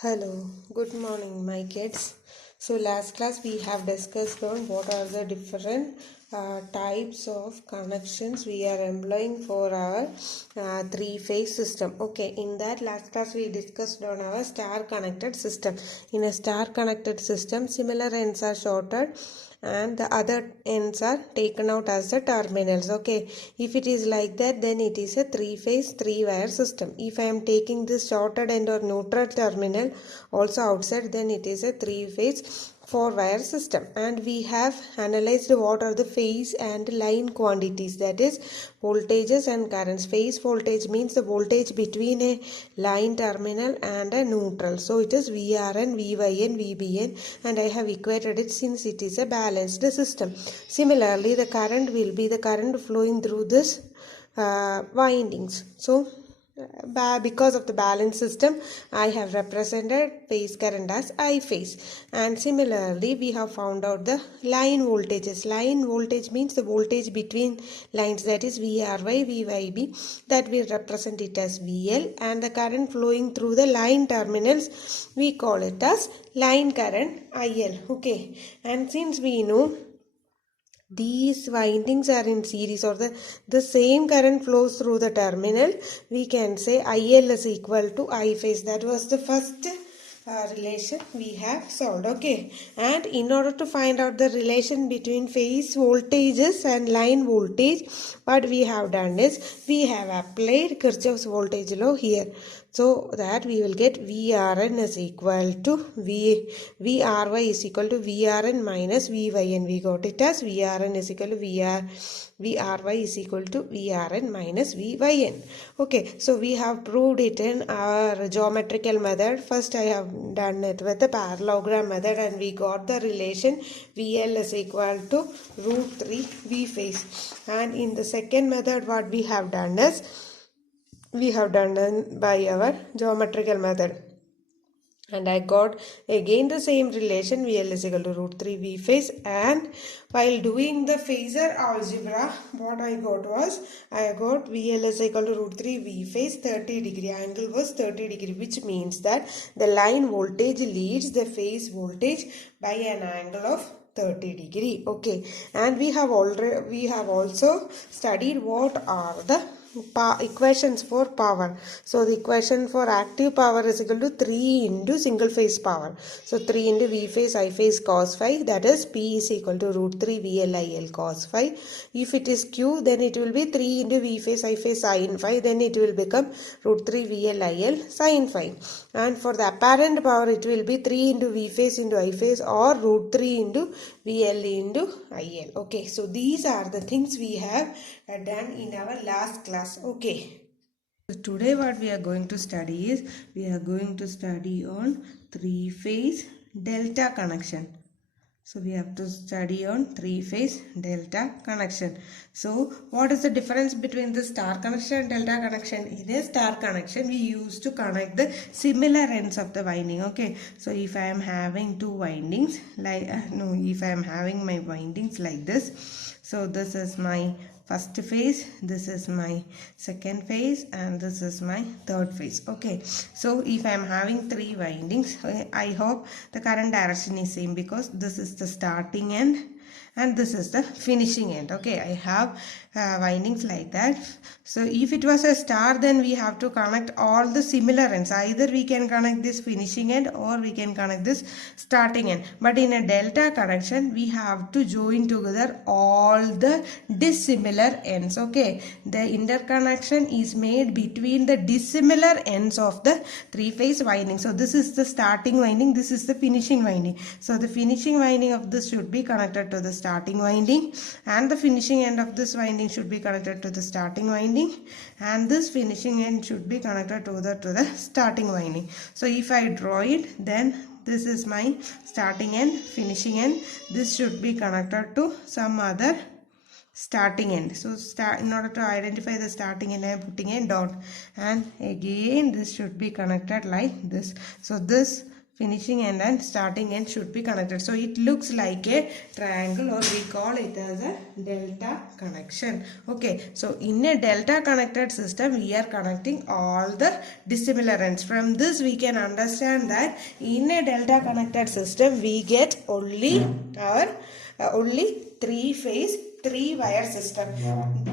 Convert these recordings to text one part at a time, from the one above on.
Hello, good morning, my kids. So, last class we have discussed on what are the different types of connections we are employing for our three-phase system. Okay, in that last class we discussed on our star-connected system. In a star-connected system, similar ends are shorted and the other ends are taken out as the terminals. Okay, if it is like that, then it is a three-phase, three-wire system. If I am taking this shorted end or neutral terminal also outside, then it is a three-phase, four-wire system. And we have analyzed what are the phase and line quantities, that is voltages and currents. Phase voltage means the voltage between a line terminal and a neutral. So it is VRN, VYN, VBN, and I have equated it since it is a balanced system. Similarly, the current will be the current flowing through this windings. So because of the balance system, I have represented phase current as I phase. And similarly, we have found out the line voltages. Line voltage means the voltage between lines, that is VRY, VYB, that we represent it as VL. And the current flowing through the line terminals, we call it as line current IL. Okay, and since we know these windings are in series or the same current flows through the terminal, we can say IL is equal to I phase. That was the first relation we have solved. Okay, and in order to find out the relation between phase voltages and line voltage, what we have done is we have applied Kirchoff's voltage law here, so that we will get VRN is equal to VRY is equal to VRN minus VYN. We got it as VRN is equal to VRY is equal to VRN minus VYN. Okay, so we have proved it in our geometrical method. First I have done it with the parallelogram method and we got the relation VL is equal to root 3 V phase. And in the second method what we have done is we have done by our geometrical method. And I got again the same relation VL is equal to root 3 V phase. And while doing the phasor algebra, what I got was, I got VL is equal to root 3 V phase 30 degree. Angle was 30 degree, which means that the line voltage leads the phase voltage by an angle of 30 degree. Okay, and we have also studied what are the equations for power. So the equation for active power is equal to 3 into single phase power. So 3 into V phase I phase cos phi, that is P is equal to root 3 VLIL cos phi. If it is Q, then it will be 3 into V phase I phase sin phi, then it will become root 3 VLIL sin phi. And for the apparent power, it will be 3 into V phase into I phase or root 3 into VL into IL. Okay, so these are the things we have done in our last class. Okay. So today what we are going to study is, we are going to study on three-phase delta connection. So we have to study on three-phase delta connection. So what is the difference between the star connection and delta connection? In a star connection, we used to connect the similar ends of the winding. Okay, so if I am having two windings, if I am having my windings like this, so this is my first phase, this is my second phase, and this is my third phase. Okay, so if I am having three windings, I hope the current direction is same, because this is the starting end and this is the finishing end. Okay, I have windings like that. So if it was a star, then we have to connect all the similar ends. Either we can connect this finishing end or we can connect this starting end. But in a delta connection, we have to join together all the dissimilar ends. Okay, the interconnection is made between the dissimilar ends of the three-phase winding. So this is the starting winding, this is the finishing winding. So the finishing winding of this should be connected to the starting winding, and the finishing end of this winding should be connected to the starting winding, and this finishing end should be connected to the starting winding. So if I draw it, then this is my starting end, finishing end. This should be connected to some other starting end. So in order to identify the starting end, I am putting a dot, and again this should be connected like this. So this finishing end and starting end should be connected. So it looks like a triangle, or we call it as a delta connection. Okay, so in a delta connected system we are connecting all the dissimilar ends. From this we can understand that in a delta connected system we get only our only 3-phase 3-wire system.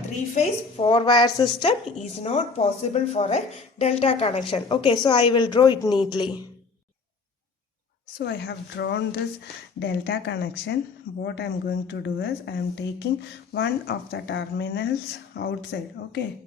3-phase 4-wire system is not possible for a delta connection. Okay, so I will draw it neatly. So I have drawn this delta connection. What I am going to do is I am taking one of the terminals outside. Okay,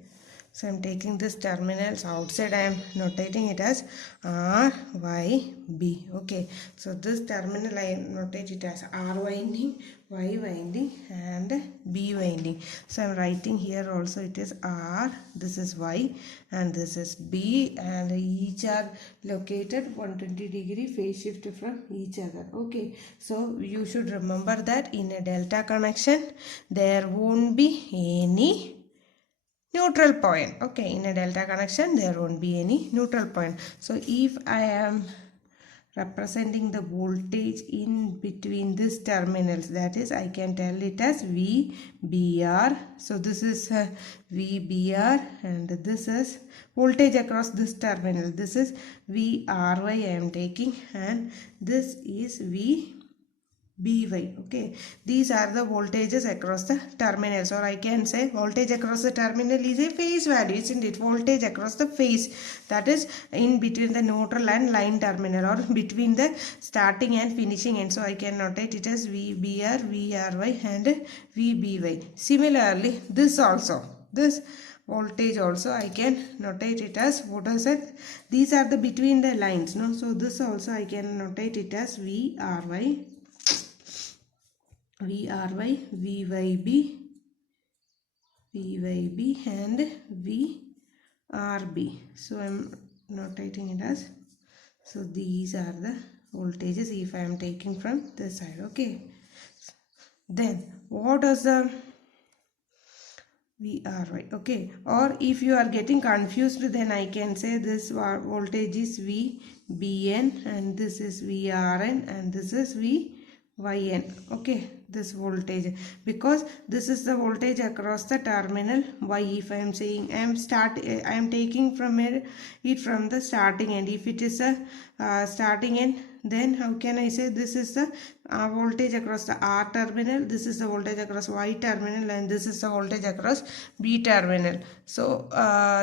so I am taking this terminals outside. I am notating it as R, Y, B. Okay, so this terminal I notate it as R winding, Y winding and B winding. So I am writing here also it is R, this is Y and this is B, and each are located 120-degree phase shift from each other. Okay, so you should remember that in a delta connection there won't be any neutral point. Okay, in a delta connection there won't be any neutral point. So if I am representing the voltage in between these terminals, that is I can tell it as VBR. So this is VBR and this is voltage across this terminal. This is VRY I am taking, and this is VBY. Okay, these are the voltages across the terminals, or I can say voltage across the terminal is a phase value, isn't it? Voltage across the phase, that is in between the neutral and line terminal, or between the starting and finishing end. So I can notate it as VBR, VRY and VBY. Similarly, this also, this voltage also I can notate it as, what is it? These are the between the lines, no? So this also I can notate it as VRY, VRY, VYB, VYB and VRB. So I am notating it as, so these are the voltages if I am taking from this side. Okay, then what is the VRY? Okay, or if you are getting confused, then I can say this voltage is VBN and this is VRN and this is VYN. Okay, this voltage, because this is the voltage across the terminal Y. If I am saying I am taking from it from the starting end. If it is a starting end, then how can I say this is the voltage across the R terminal, this is the voltage across Y terminal, and this is the voltage across B terminal. So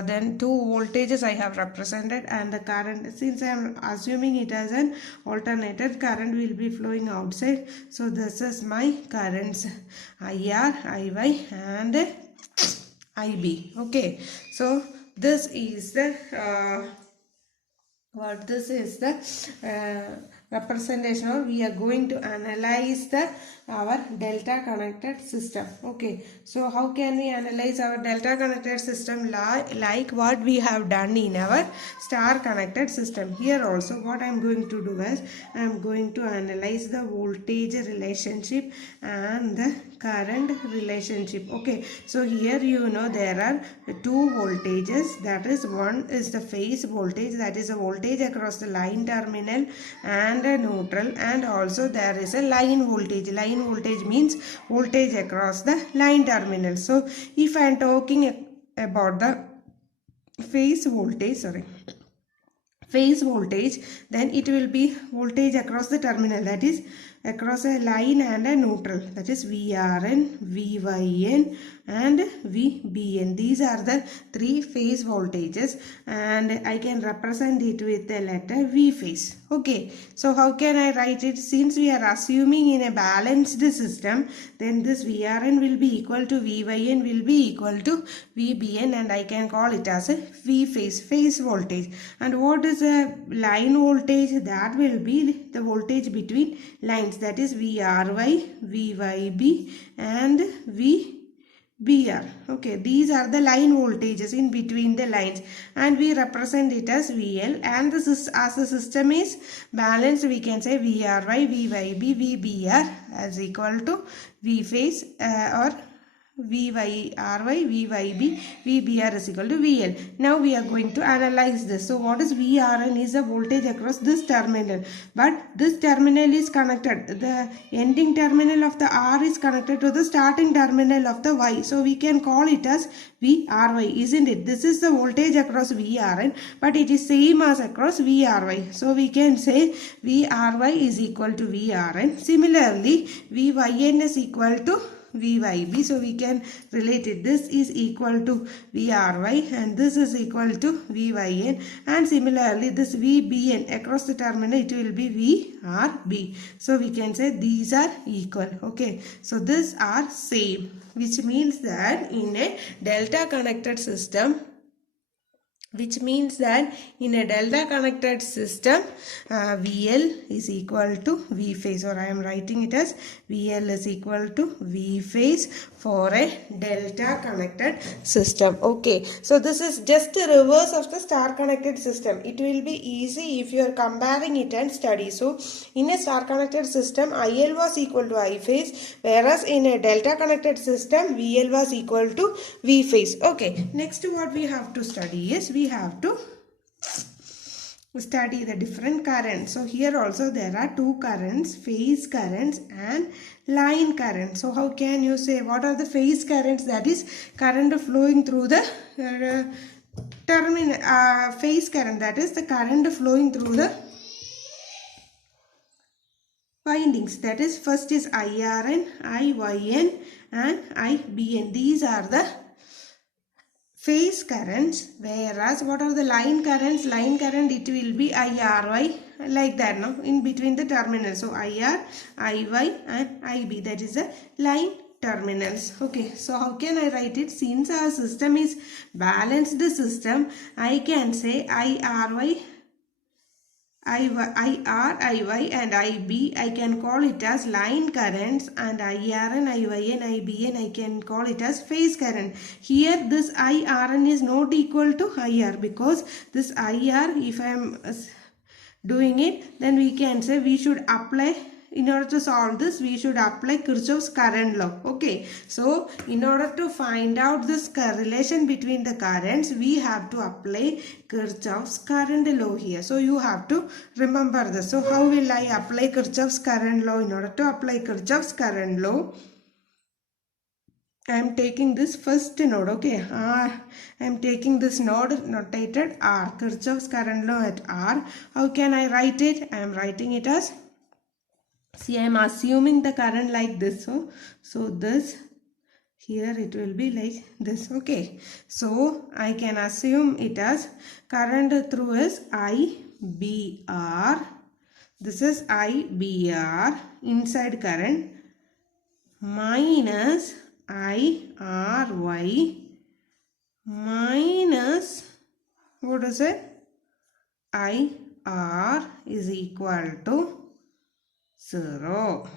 then two voltages I have represented, and the current, since I am assuming it as an alternator, current will be flowing outside. So this is my currents IR, IY and IB. Okay, so this is the this is the representation, or we are going to analyze our delta connected system. Okay, so how can we analyze our delta connected system like what we have done in our star connected system? Here also what I am going to do is I am going to analyze the voltage relationship and the current relationship. Okay, so here you know there are two voltages, that is one is the phase voltage, that is a voltage across the line terminal and a neutral, and also there is a line voltage. Line voltage means voltage across the line terminal. So if I am talking about the phase voltage, then it will be voltage across the terminal, that is across a line and a neutral, that is VRN, VYN and VBN. These are the three phase voltages, and I can represent it with the letter V phase. Okay, so how can I write it? Since we are assuming in a balanced system, then this VRN will be equal to VYN will be equal to VBN, and I can call it as a V phase voltage. And what is a line voltage? That will be the voltage between lines, that is VRY, VYB and VBR. Okay, these are the line voltages in between the lines, and we represent it as VL. And this is, as the system is balanced, we can say VRY, VYB, VBR as equal to V phase or VYRY, VYB, VBR is equal to VL. Now we are going to analyze this. So what is VRN is the voltage across this terminal. But this terminal is connected. The ending terminal of the R is connected to the starting terminal of the Y. So we can call it as VRY, isn't it? This is the voltage across VRN, but it is same as across VRY. So we can say VRY is equal to VRN. Similarly, VYN is equal to VYB, so we can relate it. This is equal to VRY and this is equal to VYN, and similarly this VBN across the terminal it will be VRB. So we can say these are equal. Okay, so these are same, which means that in a delta connected system, VL is equal to V phase, or I am writing it as VL is equal to V phase for a delta connected system. Okay, so this is just the reverse of the star connected system. It will be easy if you are comparing it and study. So in a star connected system, IL was equal to I phase, whereas in a delta connected system, VL was equal to V phase. Okay, next what we have to study is we have to study the different currents. So here also there are two currents, phase currents and line currents. So how can you say what are the phase currents? That is current flowing through the phase current, that is the current flowing through the windings. That is first is IRN, IYN and IBN. These are the phase currents, whereas what are the line currents? Line current it will be IRY, like that, no, in between the terminals. So IR, IY and IB, that is the line terminals. Okay, so how can I write it? Since our system is balanced system, I can say IRY, IR, IY and IB, I can call it as line currents, and IRN, IYN, IBN, I can call it as phase current. Here this IRN is not equal to IR, because this IR, if I am doing it, then we can say we should apply, in order to solve this, we should apply Kirchoff's current law. Okay, so in order to find out this relation between the currents, we have to apply Kirchoff's current law here. So you have to remember this. So how will I apply Kirchoff's current law? In order to apply Kirchoff's current law, I am taking this first node. Okay, I am taking this node notated R, Kirchoff's current law at R. How can I write it? I am writing it as, see, I am assuming the current like this. So this here it will be like this. Okay, so I can assume it as current through is IBR. This is IBR inside current minus IRY minus, what is it? IR is equal to 0.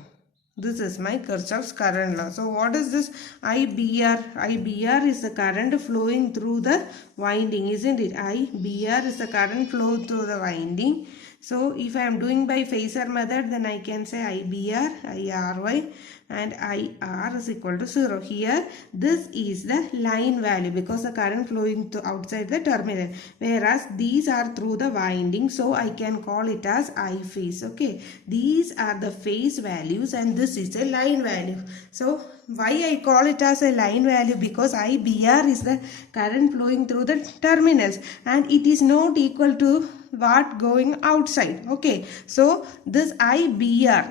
This is my Kirchoff's current law. So what is this IBR? IBR is the current flowing through the winding, isn't it? IBR is the current flow through the winding. So if I am doing by phasor method, then I can say IBR, IRY and IR is equal to 0. Here this is the line value because the current flowing to outside the terminal, whereas these are through the winding, so I can call it as I phase. Okay, these are the phase values and this is a line value. So why I call it as a line value? Because IBR is the current flowing through the terminals and it is not equal to what going outside. Okay, so this IBR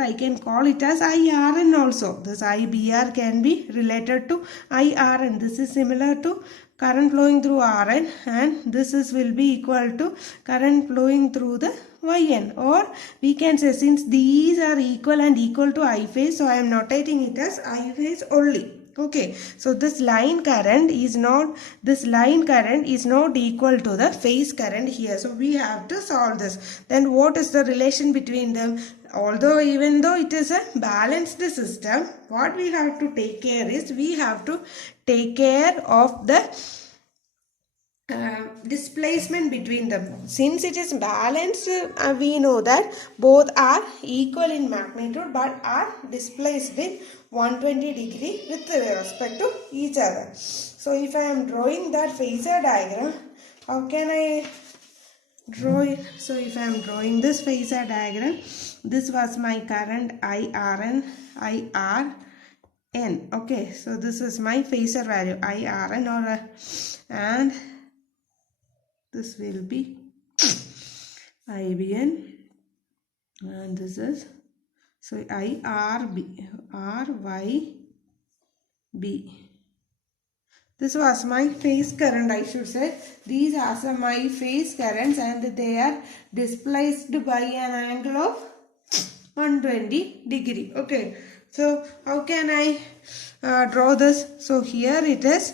I can call it as IRN also. This IBR can be related to IRN. This is similar to current flowing through RN and this is will be equal to current flowing through the YN, or we can say since these are equal and equal to I phase, so I am notating it as I phase only. Okay, so this line current is not equal to the phase current here. So we have to solve this. Then what is the relation between them? Even though it is a balanced system, what we have to take care is we have to take care of the displacement between them. Since it is balanced, we know that both are equal in magnitude but are displaced in 120 degree with respect to each other. So if I am drawing that phasor diagram, how can I draw it? So if I am drawing this phasor diagram, this was my current IRN. Okay, so this is my phasor value IRN, and this will be IBN, and this is IRB, RYB. This was my phase current, I should say. These are my phase currents and they are displaced by an angle of 120 degree. Okay, so how can I draw this? So here it is.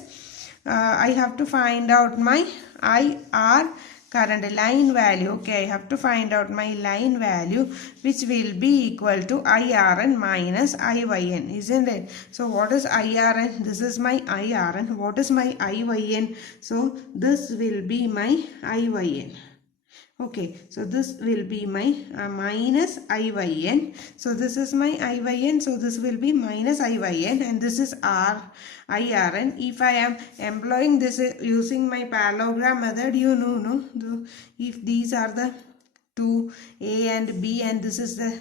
I have to find out my IR current line value. Okay, I have to find out my line value, which will be equal to IRN minus IYN, isn't it? So what is IRN? This is my IRN. What is my IYN? So this will be my IYN. Okay, so this will be my minus IYN. So this is my IYN. So this will be minus IYN, and this is IRN. If I am employing this using my parallelogram method, you know, no? If these are the two A and B, and this is the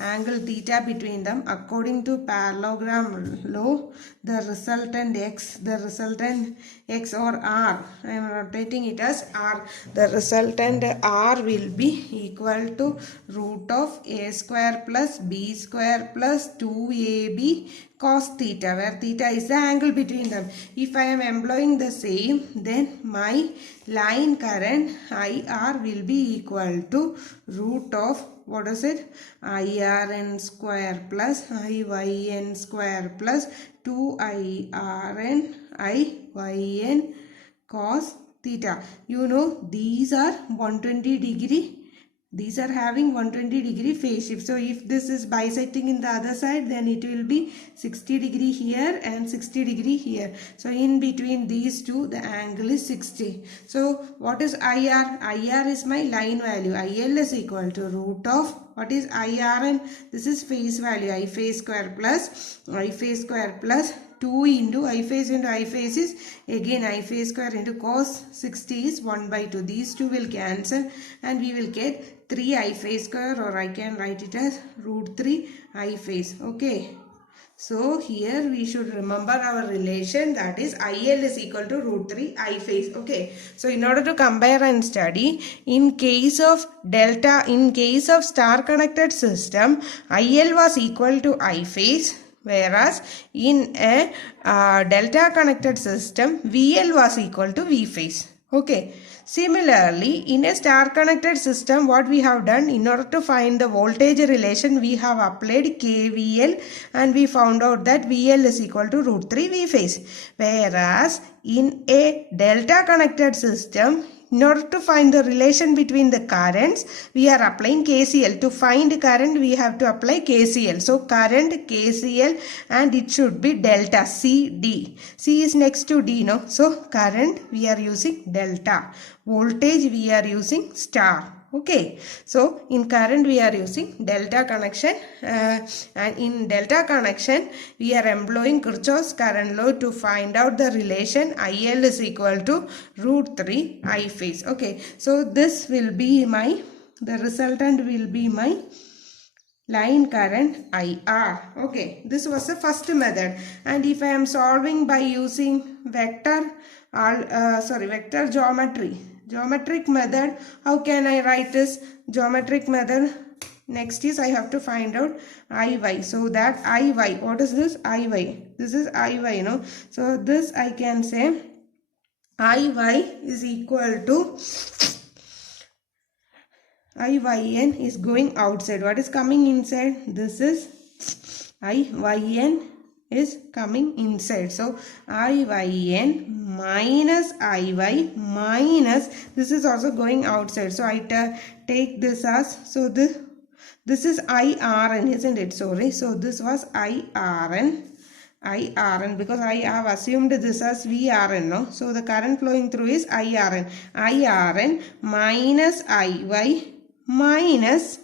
angle theta between them, according to parallelogram law, the resultant X or R, I am rotating it as R, the resultant R will be equal to root of A square plus B square plus 2AB cos theta, where theta is the angle between them. If I am employing the same, then my line current IR will be equal to root of, what is it, IRN square plus IYN square plus 2IRN IYN cos theta. You know, these are 120 degree. These are having 120 degree phase shift. So if this is bisecting in the other side, then it will be 60 degree here and 60 degree here. So in between these two, the angle is 60. So what is IR? IR is my line value. IL is equal to root of, what is IRN? This is phase value, I phase square plus 2 into I phase is again I phase square into cos 60 is 1 by 2. These two will cancel and we will get 3 I phase square, or I can write it as root 3 I phase. Okay. So here we should remember our relation, that is IL is equal to root 3 I phase. Okay. So in order to compare and study, in case of star connected system, IL was equal to I phase, whereas in a delta connected system, VL was equal to V phase. Okay. Similarly, in a star connected system, what we have done, in order to find the voltage relation, we have applied KVL and we found out that VL is equal to root 3 V phase. Whereas in a delta connected system, in order to find the relation between the currents, we are applying KCL. To find current, we have to apply KCL. So current, KCL, and it should be delta, CD. C is next to D, no? So current, we are using delta. Voltage, we are using star. Okay, so in current we are using delta connection, and in delta connection we are employing Kirchoff's current law to find out the relation IL is equal to root 3 I phase. Okay, so this will be the resultant will be my line current IR. Okay, this was the first method, and if I am solving by using vector geometric method, how can I write this geometric method? Next is I have to find out IY. So that IY, what is this? IY. This is IY, no? So this I can say IY is equal to IYN is going outside. What is coming inside? This is IYN is coming inside. So IYN minus IY minus, this is also going outside. So I take this as, so this is IRN, isn't it? Sorry. So this was IRN. IRN, because I have assumed this as VRN, no? So the current flowing through is IRN. IRN minus IY minus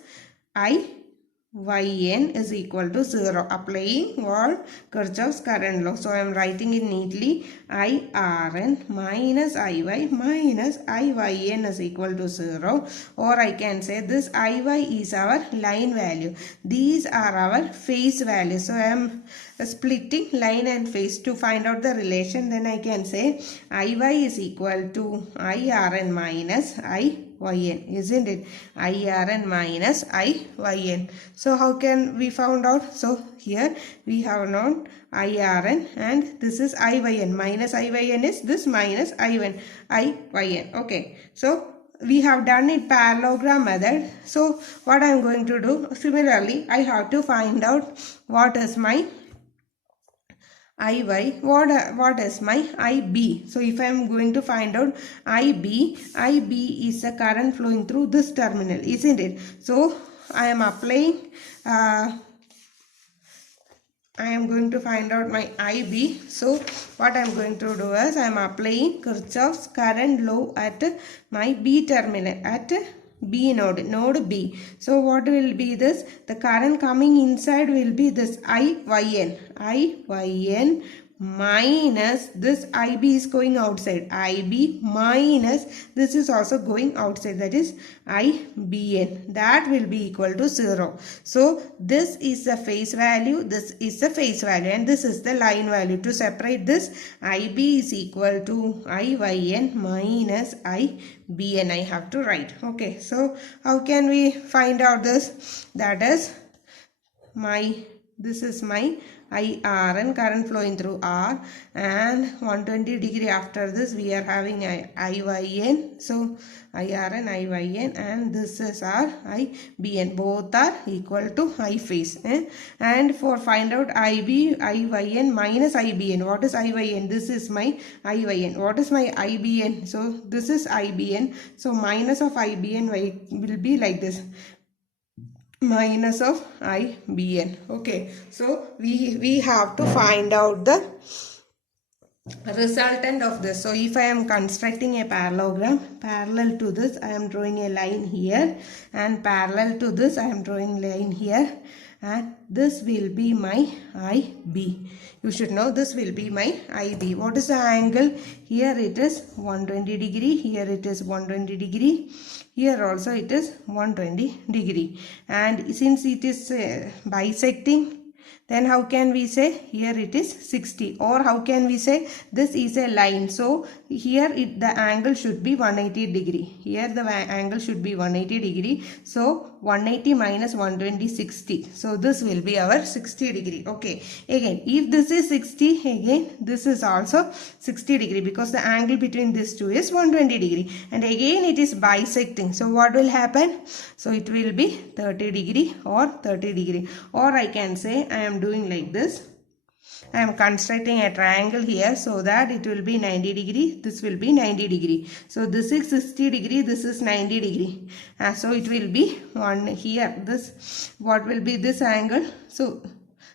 IYN is equal to 0. Applying what? Kirchoff's current law. So I am writing it neatly. IRN minus IY minus IYN is equal to 0. Or I can say this IY is our line value. These are our phase values. So I am splitting line and phase to find out the relation. Then I can say IY is equal to IRN minus IYN, isn't it? IRN minus IYN. So how can we found out? So here we have known IRN and this is IYN. Minus IYN is this minus IYN. Okay. So we have done it parallelogram method. So what I am going to do, similarly I have to find out what is my IY, what is my IB. So if I am going to find out IB is the current flowing through this terminal, isn't it? So I am applying, I am going to find out my IB. So what I am going to do is I am applying Kirchoff's current law at my B terminal, at B node B. So what will be this? The current coming inside will be this IYN minus this IB is going outside. IB minus this is also going outside, that is IBN. That will be equal to 0. So this is the phase value, this is the phase value, and this is the line value. To separate this, IB is equal to IYN minus IBN. I have to write. Okay, so how can we find out this? That is this is my IRN, current flowing through R, and 120 degree after this we are having IYN. So IRN, IYN, and this is our IBN. Both are equal to I phase. And for find out IB, IYN minus IBN. What is IYN? This is my IYN. What is my IBN? So this is IBN. So minus of IBN will be like this. Minus of IBN. Okay, so we have to find out the resultant of this. So if I am constructing a parallelogram, parallel to this I am drawing a line here, and parallel to this I am drawing a line here, and this will be my IB. You should know this will be my IB. What is the angle? Here it is 120 degree, here it is 120 degree, here also it is 120 degree. And since it is bisecting, then how can we say here it is 60, or how can we say this is a line? So here the angle should be 180 degree. Here the angle should be 180 degree. So 180 minus 120, 60. So this will be our 60 degree. Okay. Again, if this is 60, again this is also 60 degree, because the angle between these two is 120 degree. And again it is bisecting. So what will happen? So it will be 30 degree or 30 degree. Or I can say I am doing like this. I am constructing a triangle here so that it will be 90 degree. This will be 90 degree. So this is 60 degree. This is 90 degree. So it will be one here. This, what will be this angle? So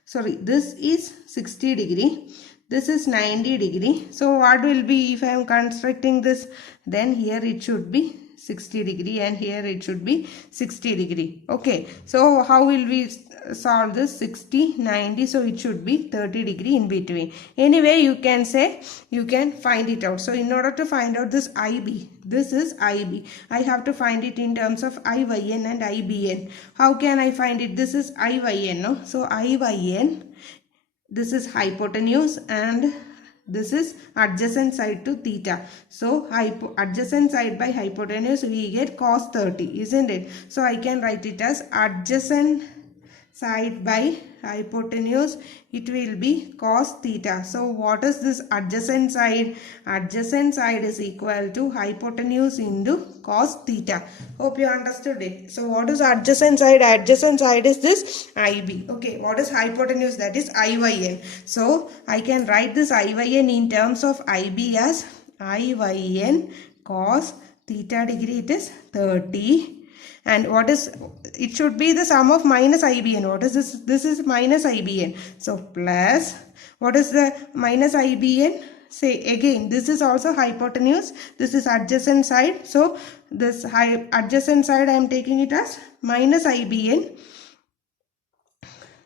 sorry, this is 60 degree. This is 90 degree. So what will be if I am constructing this? Then here it should be 60 degree and here it should be 60 degree. Okay. So how will we solve this? 60, 90. So it should be 30 degree in between. Anyway, you can say, you can find it out. So in order to find out this IB, this is IB. I have to find it in terms of IYN and IBN. How can I find it? This is IYN, no? So IYN, this is hypotenuse and this is adjacent side to theta. So adjacent side by hypotenuse we get cos 30, isn't it? So I can write it as adjacent side by hypotenuse, it will be cos theta. So what is this adjacent side? Adjacent side is equal to hypotenuse into cos theta. Hope you understood it. So what is adjacent side? Adjacent side is this IB. Okay, what is hypotenuse? That is IYN. So I can write this IYN in terms of IB as IYN cos theta degree, it is 30 and what is, it should be the sum of minus IBN. What is this? This is minus IBN. So plus, what is the minus IBN? Say again, this is also hypotenuse, this is adjacent side. So this adjacent side I am taking it as minus IBN,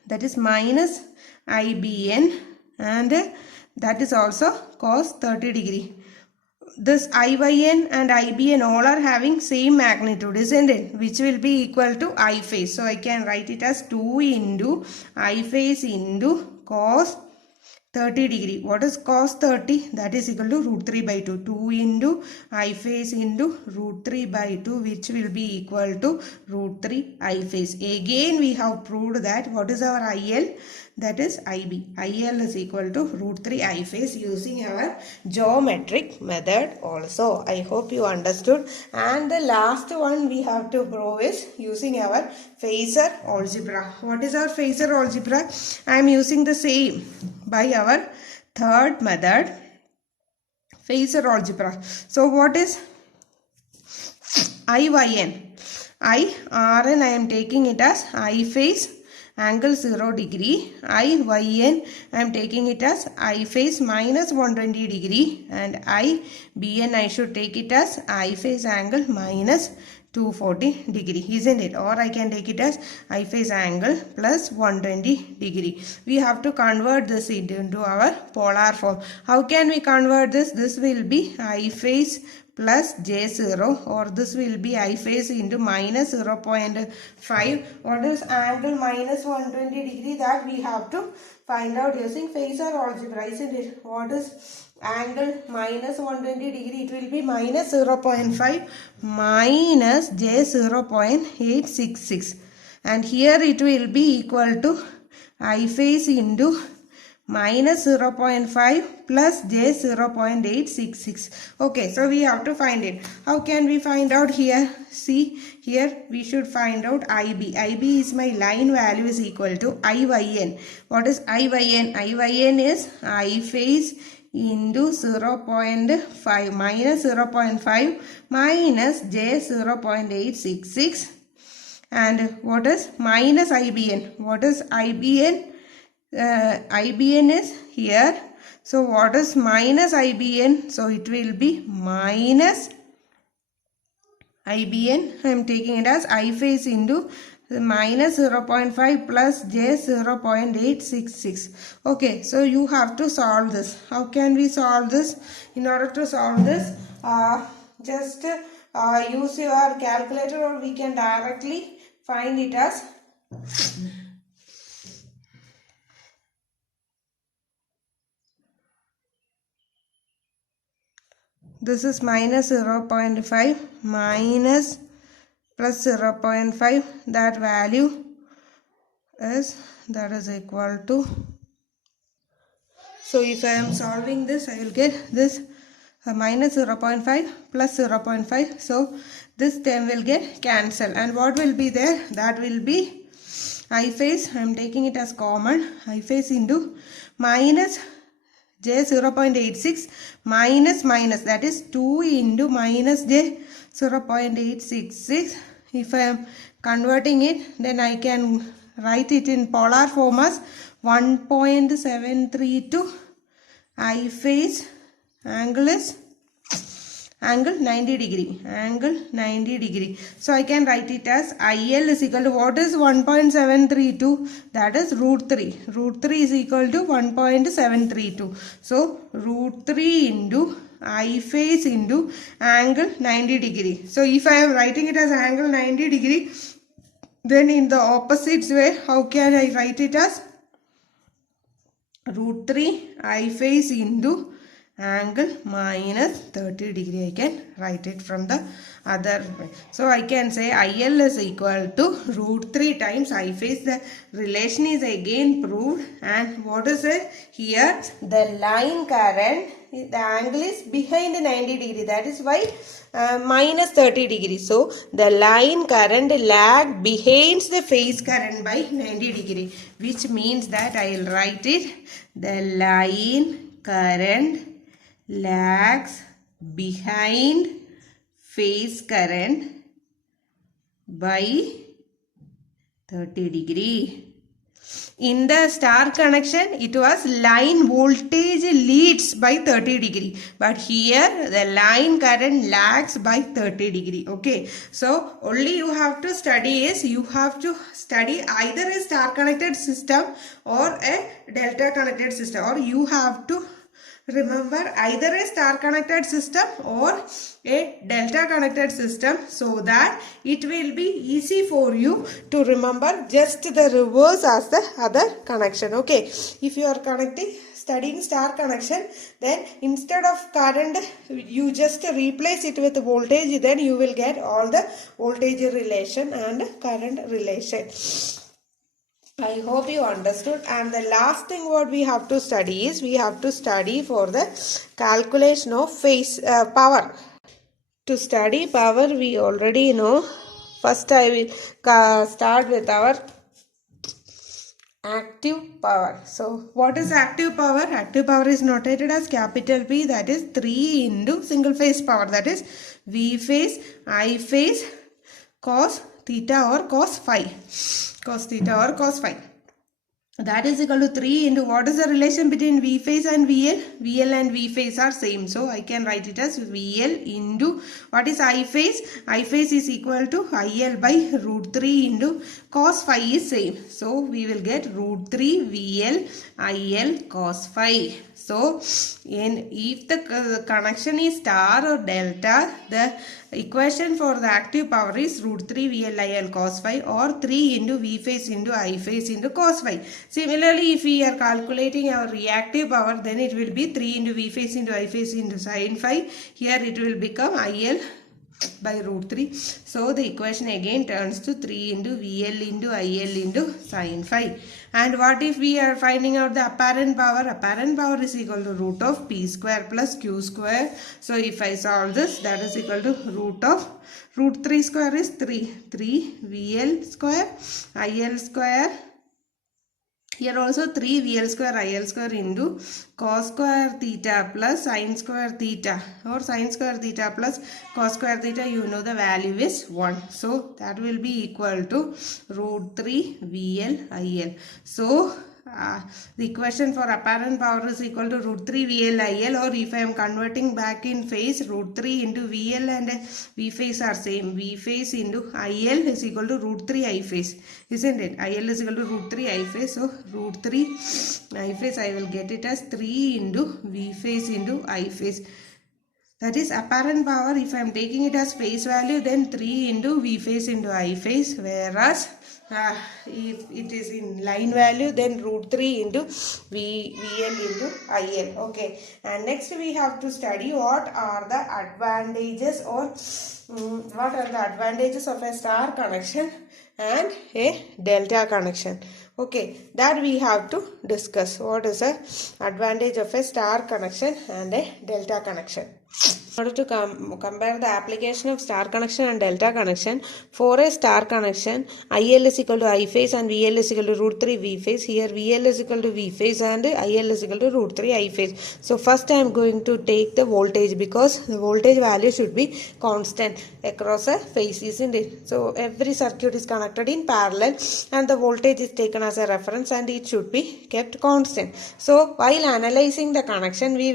that is minus IBN, and that is also cos 30 degree. This IYN and IBN all are having same magnitude, isn't it? Which will be equal to I phase. So I can write it as 2 into I phase into cos 30 degree. What is cos 30? That is equal to root 3 by 2. 2 into I phase into root 3 by 2, which will be equal to root 3 I phase. Again we have proved that what is our IL? That is IB. IL is equal to root 3 I phase using our geometric method also. I hope you understood. And the last one we have to prove is using our Phasor algebra. What is our Phasor algebra? I am using the same by our third method, Phasor algebra. So what is IYN? IRN I am taking it as I phase angle 0 degree. IYN I am taking it as I phase minus 120 degree, and IBN I should take it as I phase angle minus 240 degree, isn't it? Or I can take it as I phase angle plus 120 degree. We have to convert this into our polar form. How can we convert this? This will be I phase plus J0, or this will be I phase into minus 0.5. What is angle minus 120 degree? That we have to find out using Phasor algebra, isn't it? What is angle minus 120 degree? It will be minus 0.5 minus J0.866, and here it will be equal to I phase into minus 0.5 plus J0.866. Okay, so we have to find it. How can we find out here? See, here we should find out IB. IB is my line value is equal to IYN. What is IYN? IYN is I phase into 0.5 minus 0.5 minus J0.866. And what is minus IBN? What is IBN? IBN is here. So what is minus IBN? So it will be minus IBN. I am taking it as I phase into minus 0.5 plus J0.866. Okay, so you have to solve this. How can we solve this? In order to solve this, just use your calculator, or we can directly find it as this is minus 0.5 minus plus 0.5. That value is, that is equal to, so if I am solving this, I will get this minus 0.5 plus 0.5. So this term will get cancelled, and what will be there? That will be I phase, I am taking it as common, I phase into minus J0.86 minus minus, that is 2 into minus J0.866. If I am converting it, then I can write it in polar form as 1.732. I phase angle is angle 90 degree. Angle 90 degree. So I can write it as IL is equal to, what is 1.732? That is root 3. Root 3 is equal to 1.732. So root 3 into I phase into angle 90 degree. So if I am writing it as angle 90 degree, then in the opposite way, how can I write it as root 3 I phase into angle minus 30 degree? I can write it from the other way. So I can say IL is equal to root 3 times I phase. The relation is again proved. And what is it here? The line current, the angle is behind 90 degree. That is why minus 30 degree. So the line current lag behind the phase current by 90 degree, which means that I will write it, the line current lags behind phase current by 30 degree. In the star connection, it was line voltage leads by 30 degree. But here, the line current lags by 30 degree. Okay. So, only you have to study is, you have to study either a star connected system or a delta connected system. Or you have to remember either a star connected system or a delta connected system, so that it will be easy for you to remember just the reverse as the other connection. Okay, if you are studying star connection, then instead of current you just replace it with voltage, then you will get all the voltage relation and current relation. I hope you understood. And the last thing what we have to study is, we have to study for the calculation of phase power. To study power, we already know. First I will start with our active power. So what is active power? Active power is notated as capital P, that is 3 into single phase power, that is V phase, I phase, cos theta or cos phi. Cos theta or cos phi. That is equal to 3 into, what is the relation between V phase and VL? VL and V phase are same. So I can write it as VL into, what is I phase? I phase is equal to IL by root 3 into cos phi is same. So we will get root 3 VL IL cos phi. So if the connection is star or delta, the equation for the active power is root 3 VL IL cos phi, or 3 into V phase into I phase into cos phi. Similarly, if we are calculating our reactive power, then it will be 3 into V phase into I phase into sin phi. Here it will become IL by root 3. So the equation again turns to 3 into VL into IL into sin phi. And what if we are finding out the apparent power? Apparent power is equal to root of P square plus Q square. So if I solve this, that is equal to root 3 square is 3 VL square IL square. Here also 3 VL square IL square into cos square theta plus sin square theta, or sin square theta plus cos square theta. You know the value is 1. So that will be equal to root 3 VL IL. So the equation for apparent power is equal to root 3 VL IL, or if I am converting back in phase, root 3 into VL and V phase are same. V phase into IL is equal to root 3 I phase, isn't it? IL is equal to root 3 I phase. So root 3 I phase, I will get it as 3 into V phase into I phase. That is apparent power. If I am taking it as phase value, then 3 into V phase into I phase, whereas if it is in line value, then root 3 into VL into IL. Okay. And next we have to study what are the advantages, or what are the advantages of a star connection and a delta connection. Okay, that we have to discuss. What is the advantage of a star connection and a delta connection? In order to compare the application of star connection and delta connection, for a star connection, IL is equal to I phase and VL is equal to root 3 V phase. Here VL is equal to V phase and IL is equal to root 3 I phase. So first I am going to take the voltage, because the voltage value should be constant across a phase, isn't it? So every circuit is connected in parallel and the voltage is taken as a reference and it should be kept constant. So while analyzing the connection, we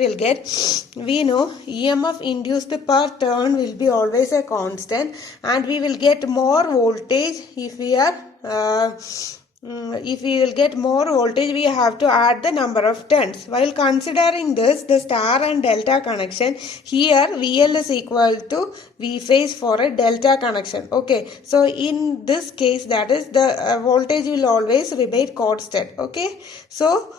know EMF induced per turn will be always a constant, and we will get more voltage if we will get more voltage, we have to add the number of turns. While considering this, the star and delta connection, here VL is equal to V phase for a delta connection. Okay, so in this case, that is the voltage will always remain constant. Okay, so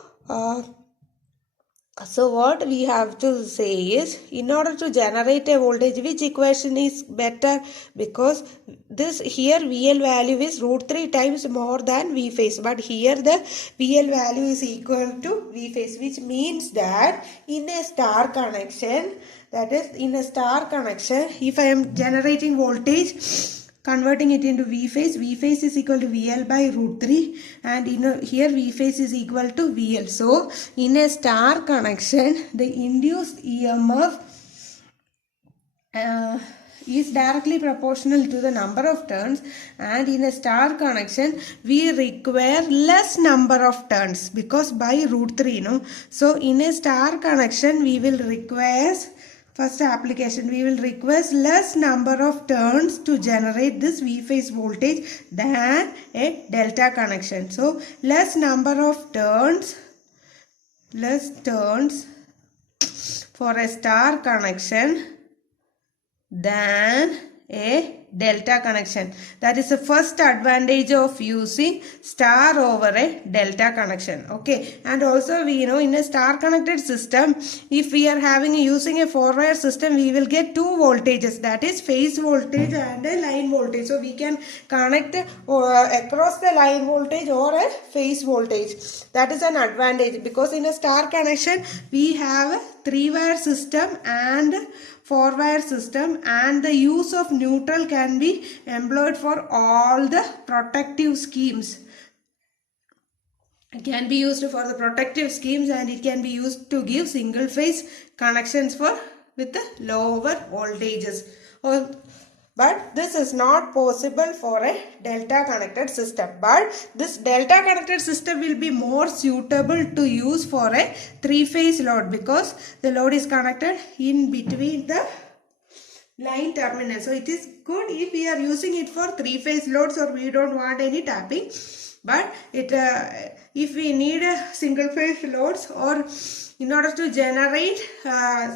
what we have to say is, in order to generate a voltage, which equation is better? Because this here VL value is root 3 times more than V phase, but here the VL value is equal to V phase, which means that in a star connection, if I am generating voltage, converting it into V phase is equal to VL by root 3, and here V phase is equal to VL. So in a star connection, the induced EMF is directly proportional to the number of turns, and in a star connection we require less number of turns because by root 3, no? So in a star connection we will require, first application, we will require less number of turns to generate this V phase voltage than a delta connection. So less number of turns, less turns for a star connection than a delta connection. That is the first advantage of using star over a delta connection. Okay, and also we know in a star connected system, if we are using a 4-wire system, we will get two voltages, that is phase voltage and a line voltage. So we can connect across the line voltage or a phase voltage. That is an advantage because in a star connection we have a 3-wire system and 4-wire system, and the use of neutral can be employed for all the protective schemes. It can be used for the protective schemes, and it can be used to give single phase connections with the lower voltages. But this is not possible for a delta connected system. But this delta connected system will be more suitable to use for a 3-phase load because the load is connected in between the line terminals. So it is good if we are using it for 3-phase loads or we don't want any tapping. But if we need a single phase loads or in order to generate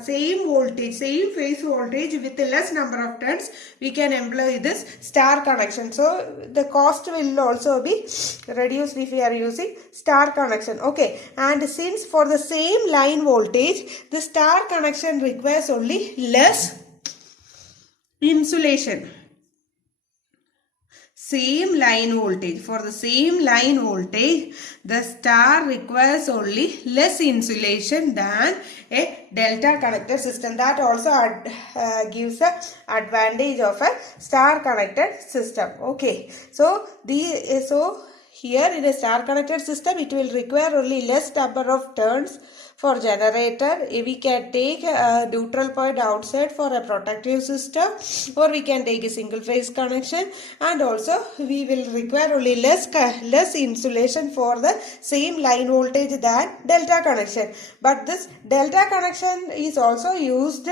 same voltage, same phase voltage with a less number of turns, we can employ this star connection. So the cost will also be reduced if we are using star connection. Okay, and since for the same line voltage, the star connection requires only less insulation. Same line voltage. For the same line voltage, the star requires only less insulation than a delta connected system. That also gives an advantage of a star connected system. Okay, so here in a star connected system, it will require only less number of turns. For generator, we can take a neutral point outside for a protective system, or we can take a single phase connection, and also we will require only less insulation for the same line voltage than delta connection. But this delta connection is also used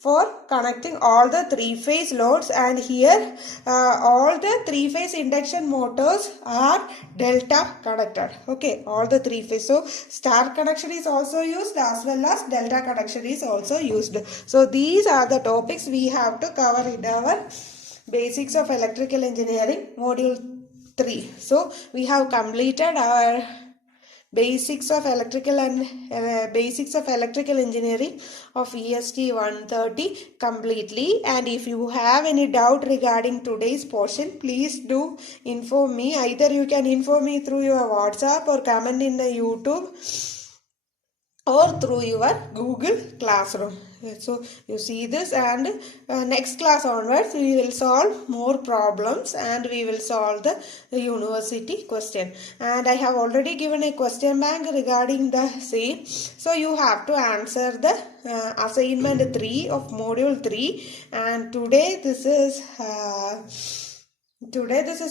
for connecting all the 3-phase loads, and here all the 3-phase induction motors are delta connected. Okay, all the 3-phase. So star connection is also used as well as delta connection is also used. So these are the topics we have to cover in our basics of electrical engineering module 3. So we have completed our basics of electrical engineering of EST 130 completely. And if you have any doubt regarding today's portion, please do inform me. Either you can inform me through your WhatsApp or comment in the YouTube or through your Google Classroom. So you see this, and next class onwards we will solve more problems and we will solve the university question. And I have already given a question bank regarding the same. So you have to answer the assignment 3 of module 3, and today this is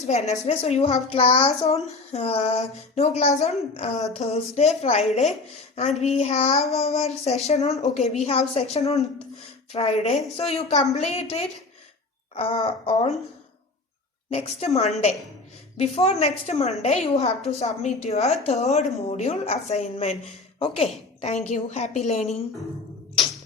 Wednesday, so you have class on no class on Thursday, Friday, and we have our session on we have section on Friday. So you complete it on next Monday. Before next Monday, you have to submit your 3rd module assignment. Okay, thank you. Happy learning.